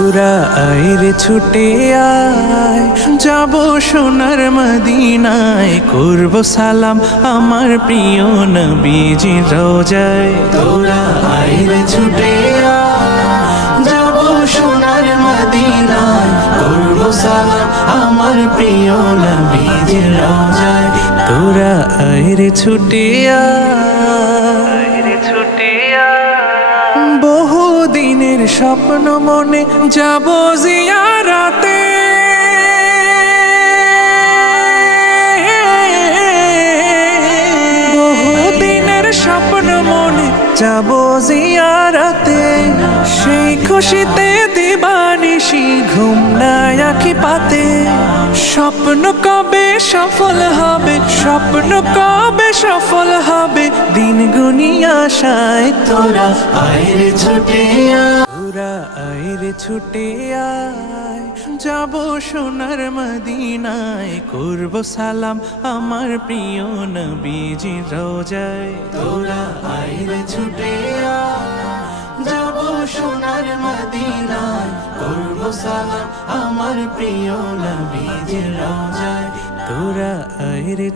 তোরা আইরে ছুটে আয়, যাব সোনার মদিনায়, করব সালাম আমার প্রিয় নবীজির রওজায়। তোরা আইরে ছুটে আয়, যাব সোনার মদিনায়, করব সালাম আমার প্রিয় নবীজির রওজায়। তোরা আইরে ছুটে আয়, বহু দিনের স্বপ্ন মনে যাব জিয়ারাতে, বহু দিনের স্বপ্ন মনে যাব জিয়ারাতে, সেই খুশিতে দিবানিশি ঘুম নাই আঁখি পাতে। স্বপ্ন কবে সফল হবে, স্বপ্ন কবে সফল হবে, দিন গুনিয়া আশায় তোরা আইরে ছুটে আয়। তোরা আইরে ছুটে আয়, যাব সোনার মদিনায়, করব সালাম আমার প্রিয় নবীজির রওজায়। তোরা আইরে ছুটে আয়, যাব সোনার মদিনায়, করব সালাম আমার প্রিয় নবীজির রওজায়। তোরা আইরে